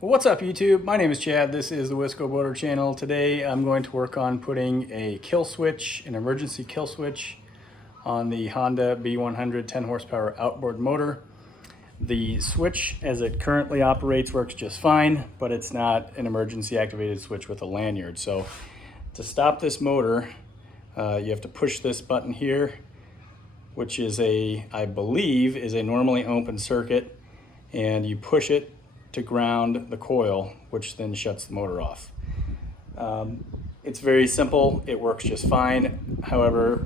Well, what's up YouTube? My name is Chad. This is the Wisco Boater channel. Today I'm going to work on putting a kill switch, an emergency kill switch on the Honda B100 10 horsepower outboard motor. The switch as it currently operates works just fine, but it's not an emergency activated switch with a lanyard. So to stop this motor, you have to push this button here, which is I believe is a normally open circuit, and you push it to ground the coil, which then shuts the motor off. It's very simple. It works just fine. However,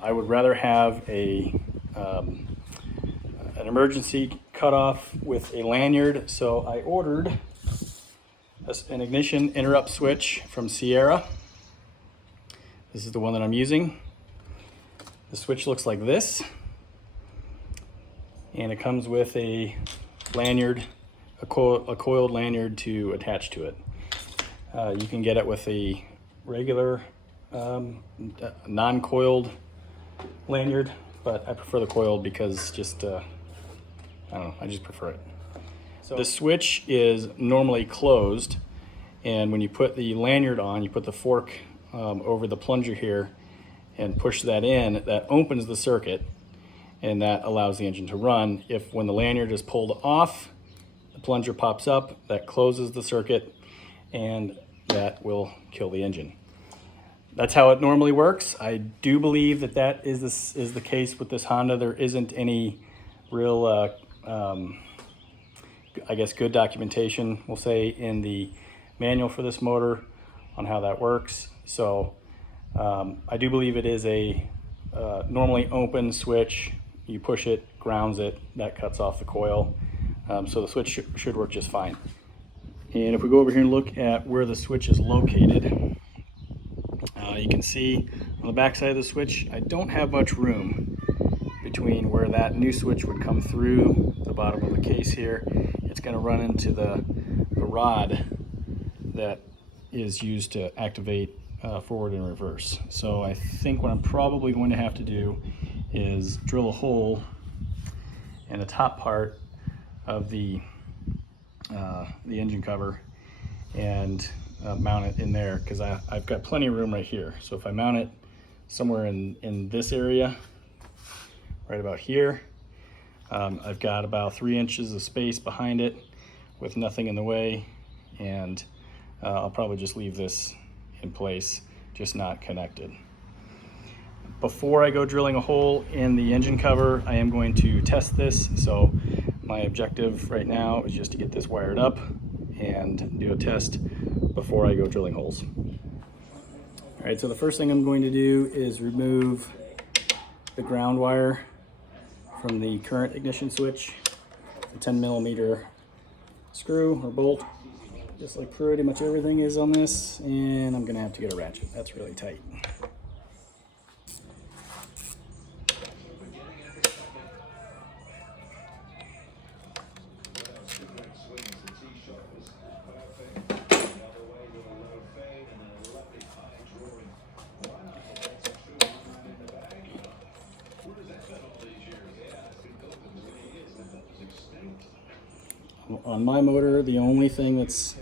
I would rather have an emergency cutoff with a lanyard. So I ordered an ignition interrupt switch from Sierra. This is the one that I'm using. The switch looks like this, and it comes with a lanyard, a coiled lanyard to attach to it. You can get it with a regular non-coiled lanyard, but I prefer the coiled because just I don't know, I just prefer it. So the switch is normally closed, and when you put the lanyard on, you put the fork over the plunger here and push that in, that opens the circuit, and that allows the engine to run. If when the lanyard is pulled off, the plunger pops up, that closes the circuit, and that will kill the engine. That's how it normally works. I do believe that that is the case with this Honda. There isn't any real, I guess, good documentation, we'll say, in the manual for this motor on how that works. So I do believe it is a normally open switch. You push it, grounds it, that cuts off the coil. So the switch should work just fine. And if we go over here and look at where the switch is located, you can see on the back side of the switch, I don't have much room between where that new switch would come through the bottom of the case here. It's going to run into the rod that is used to activate forward and reverse. So I think what I'm probably going to have to do is drill a hole in the top part of the engine cover and mount it in there, because I've got plenty of room right here. So if I mount it somewhere in this area, right about here, I've got about 3 inches of space behind it with nothing in the way, and I'll probably just leave this in place, just not connected. Before I go drilling a hole in the engine cover, I am going to test this. So my objective right now is just to get this wired up and do a test before I go drilling holes. All right, so the first thing I'm going to do is remove the ground wire from the current ignition switch. A 10mm screw or bolt, just like pretty much everything is on this, and I'm gonna have to get a ratchet. That's really tight. On my motor, the only thing that's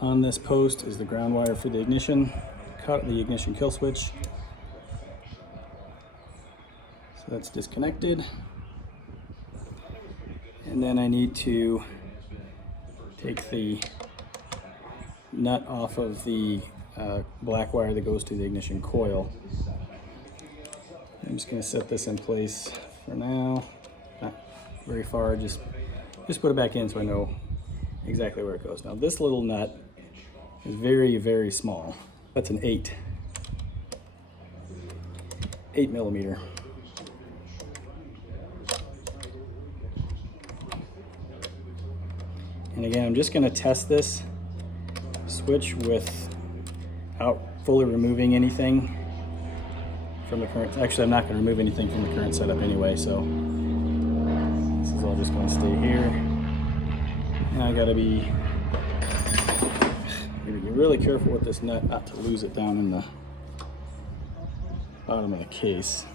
on this post is the ground wire for the ignition kill switch. So that's disconnected. And then I need to take the nut off of the black wire that goes to the ignition coil. I'm just going to set this in place for now. Not very far, just put it back in so I know exactly where it goes. Now this little nut is very, very small. That's an 8mm. And again, I'm just going to test this switch without fully removing anything from the current. Actually, I'm not going to remove anything from the current setup anyway, so this is all just going to stay here. And I got to be really careful with this nut not to lose it down in the bottom of the case.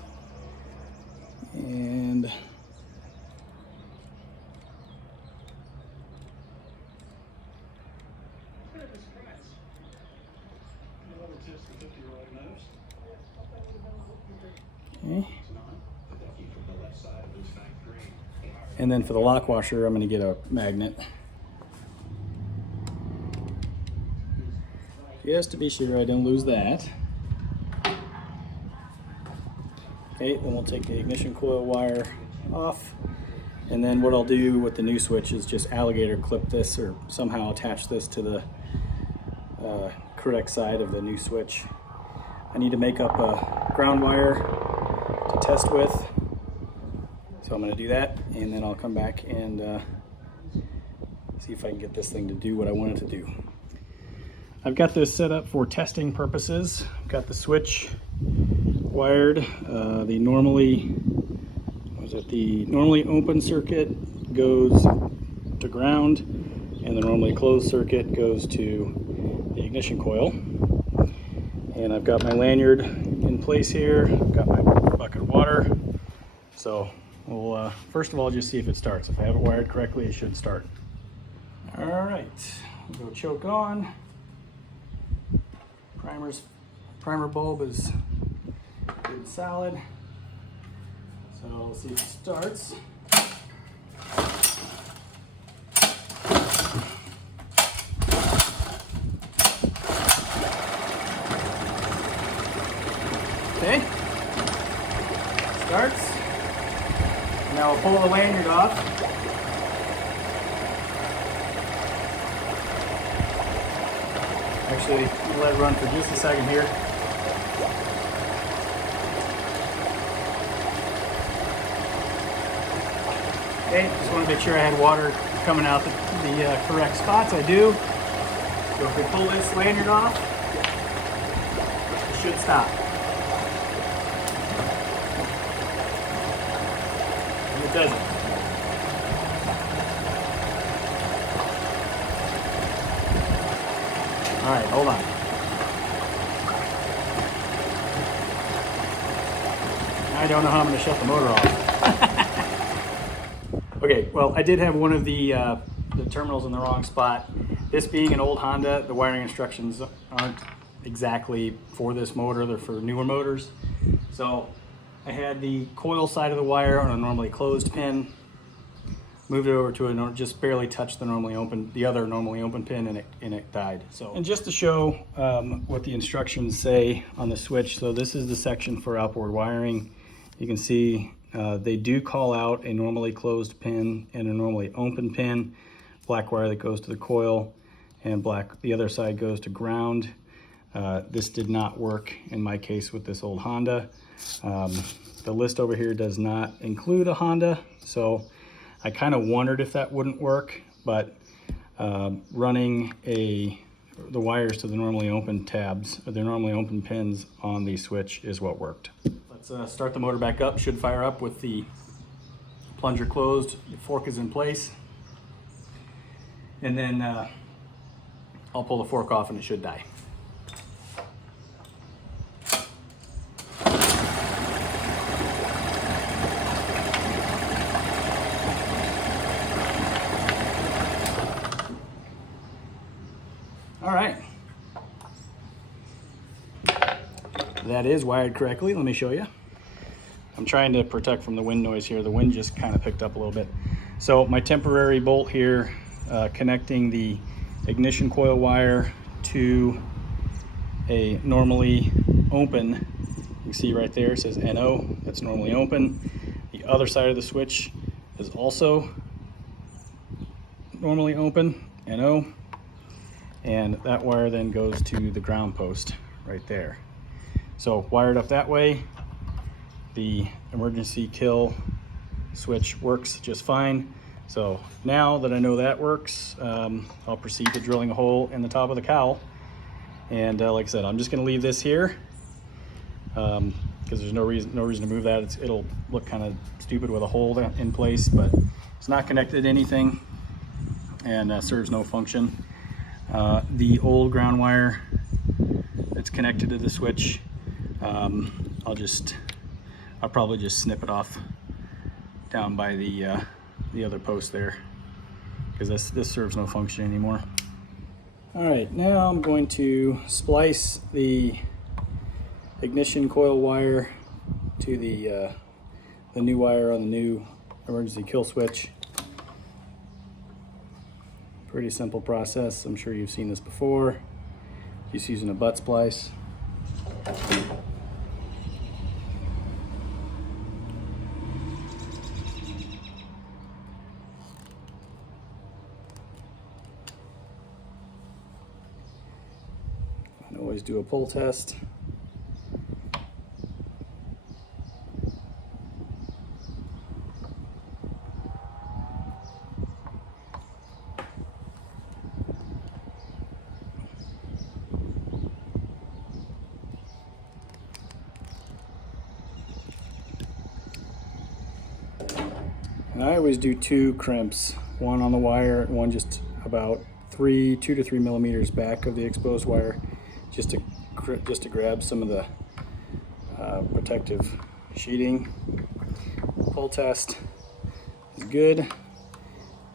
And Okay. And then for the lock washer, I'm going to get a magnet. Just to be sure I don't lose that. Okay, then we'll take the ignition coil wire off. And then what I'll do with the new switch is just alligator clip this or somehow attach this to the correct side of the new switch. I need to make up a ground wire to test with. So I'm going to do that, and then I'll come back and see if I can get this thing to do what I want it to do. I've got this set up for testing purposes. I've got the switch wired. The normally open circuit goes to ground, and the normally closed circuit goes to the ignition coil. And I've got my lanyard in place here. I've got my bucket of water. So we'll first of all just see if it starts. If I have it wired correctly, it should start. All right, we'll go choke on. Primer bulb is good and solid. So we'll see if it starts. Okay, starts. Now we'll pull the lanyard off. Actually, we'll let it run for just a second here. Okay, just want to make sure I had water coming out the correct spots. I do. So if we pull this lanyard off, it should stop. And it doesn't. All right, hold on. I don't know how I'm going to shut the motor off. Okay, well, I did have one of the terminals in the wrong spot. This being an old Honda, the wiring instructions aren't exactly for this motor. They're for newer motors. So I had the coil side of the wire on a normally closed pin. Moved it over to just barely touched the other normally open pin, and it died. So, and just to show what the instructions say on the switch, so this is the section for outboard wiring. You can see they do call out a normally closed pin and a normally open pin, black wire that goes to the coil, and the other side goes to ground. This did not work in my case with this old Honda. The list over here does not include a Honda, so I kind of wondered if that wouldn't work, but running the wires to the normally open tabs, or the normally open pins on the switch is what worked. Let's start the motor back up. Should fire up with the plunger closed, the fork is in place. And then I'll pull the fork off and it should die. All right, that is wired correctly. Let me show you. I'm trying to protect from the wind noise here. The wind just kind of picked up a little bit. So my temporary bolt here connecting the ignition coil wire to a normally open, you can see right there it says NO, that's normally open. The other side of the switch is also normally open, NO. And that wire then goes to the ground post right there. So wired up that way, the emergency kill switch works just fine. So now that I know that works, I'll proceed to drilling a hole in the top of the cowl. And like I said, I'm just gonna leave this here because there's no reason to move that. It'll look kind of stupid with a hole in place, but it's not connected to anything and serves no function. The old ground wire that's connected to the switch, I'll probably just snip it off down by the other post there, because this serves no function anymore. All right, now I'm going to splice the ignition coil wire to the new wire on the new emergency kill switch. Pretty simple process. I'm sure you've seen this before. Just using a butt splice. And always do a pull test. And I always do 2 crimps, one on the wire and one just about 2 to 3 millimeters back of the exposed wire, just to grab some of the protective sheeting. Pull test is good.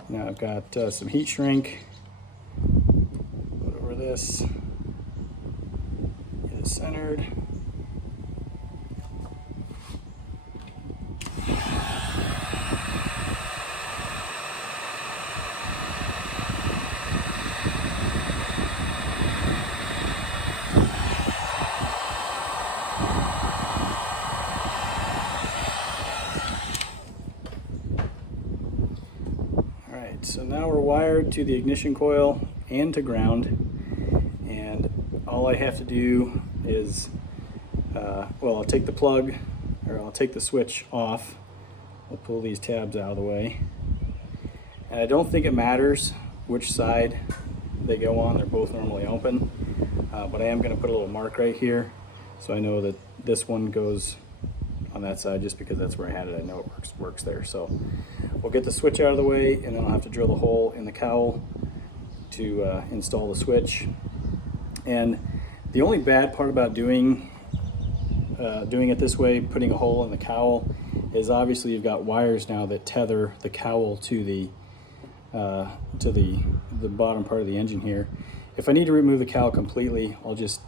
Now I've got some heat shrink. Put over this. Get it centered. So now we're wired to the ignition coil and to ground, and all I have to do is, well, I'll take the plug, or I'll take the switch off. I'll pull these tabs out of the way. And I don't think it matters which side they go on. They're both normally open, but I am going to put a little mark right here so I know that this one goes on that side, just because that's where I had it. I know it works there. So we'll get the switch out of the way, and then I'll have to drill the hole in the cowl to install the switch. And the only bad part about doing it this way, putting a hole in the cowl, is obviously you've got wires now that tether the cowl to the bottom part of the engine here. If I need to remove the cowl completely, I'll just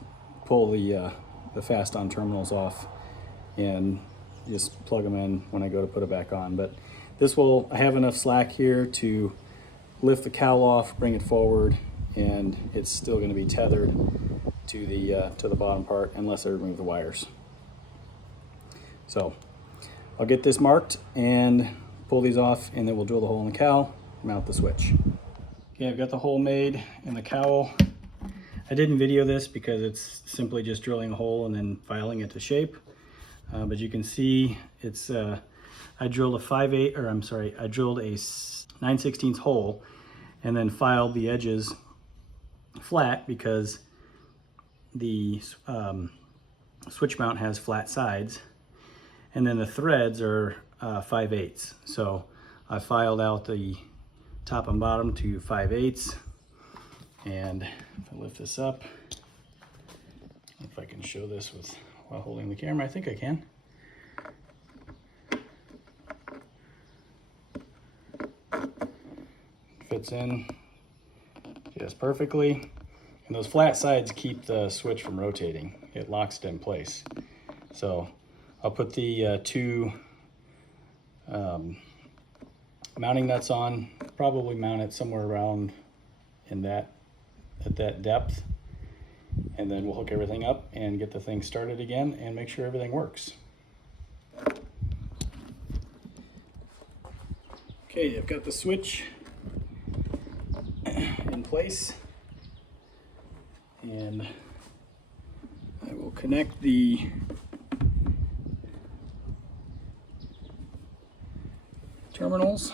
pull the fast on terminals off and just plug them in when I go to put it back on. But this will, I have enough slack here to lift the cowl off, bring it forward, and it's still going to be tethered to the bottom part unless I remove the wires. So I'll get this marked and pull these off, and then we'll drill the hole in the cowl, mount the switch. Okay, I've got the hole made in the cowl. I didn't video this because it's simply just drilling a hole and then filing it to shape. But you can see it's, I drilled a 9/16 hole and then filed the edges flat because the switch mount has flat sides, and then the threads are 5/8. So I filed out the top and bottom to 5/8. And if I lift this up, if I can show this while holding the camera, I think I can. Fits in just perfectly. And those flat sides keep the switch from rotating. It locks it in place. So I'll put the 2 mounting nuts on, probably mount it somewhere around at that depth, and then we'll hook everything up and get the thing started again and make sure everything works. Okay, I've got the switch in place, and I will connect the terminals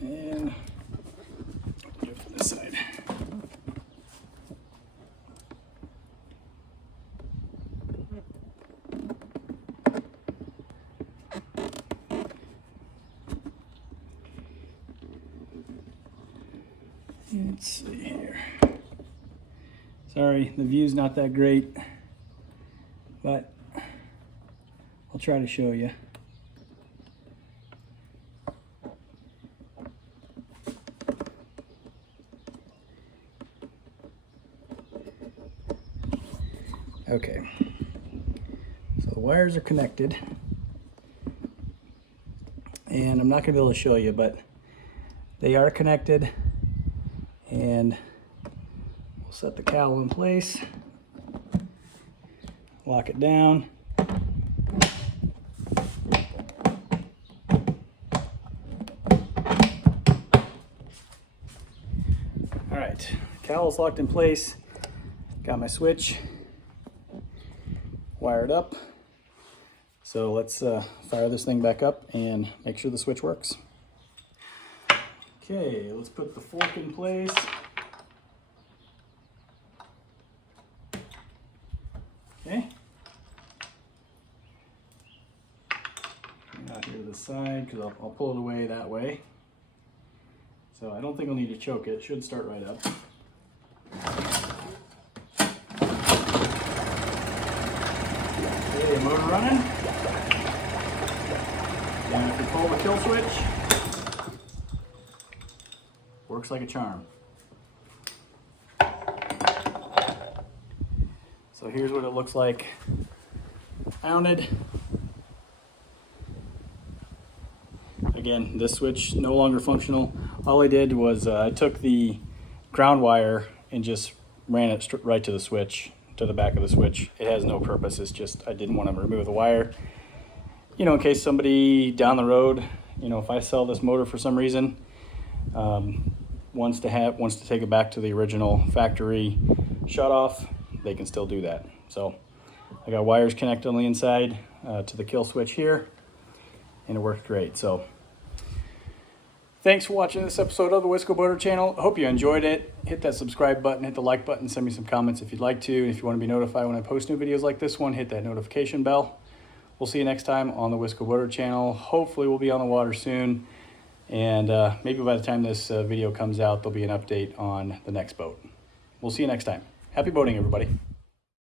and put it to this side. Let's see here. Sorry, the view's not that great, but I'll try to show you. Okay, so the wires are connected, and I'm not going to be able to show you, but they are connected, and we'll set the cowl in place, lock it down. All right, cowl's locked in place. Got my switch wired up. So let's fire this thing back up and make sure the switch works. Okay, let's put the fork in place. Okay. Bring out here to the side because I'll pull it away that way. So I don't think I'll need to choke it. It should start right up. Okay, motor running. And if you pull the kill switch, works like a charm. So here's what it looks like mounted. Again, this switch no longer functional. All I did was I took the ground wire and just ran it right to the switch, to the back of the switch. It has no purpose. It's just I didn't want to remove the wire. You know, in case somebody down the road, you know, if I sell this motor for some reason, wants to take it back to the original factory shut off, they can still do that. So I got wires connected on the inside to the kill switch here, and it worked great. So thanks for watching this episode of the Wisco Boater channel. I hope you enjoyed it. Hit that subscribe button, hit the like button, send me some comments if you'd like to. And if you want to be notified when I post new videos like this one, hit that notification bell. We'll see you next time on the Wisco Boater channel. Hopefully we'll be on the water soon. And maybe by the time this video comes out, there'll be an update on the next boat. We'll see you next time. Happy boating, everybody.